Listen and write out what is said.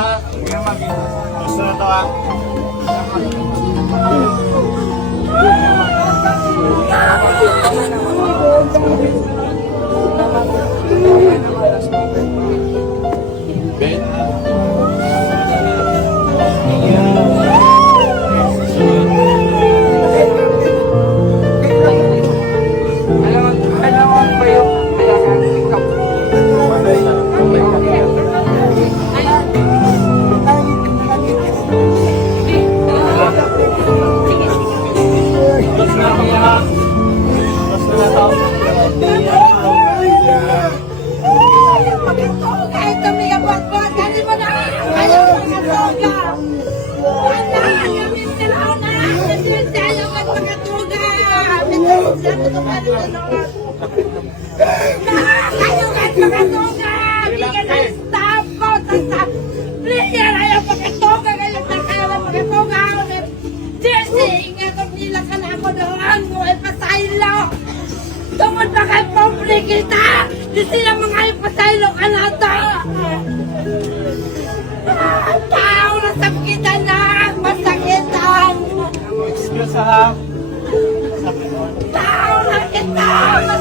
Gusto na to ah. Tungod ba kay pobre kita? Di sila mga ipasaylo ka na to! Tao na sakitan na! Masakitan! Excuse ha. Tao na kita!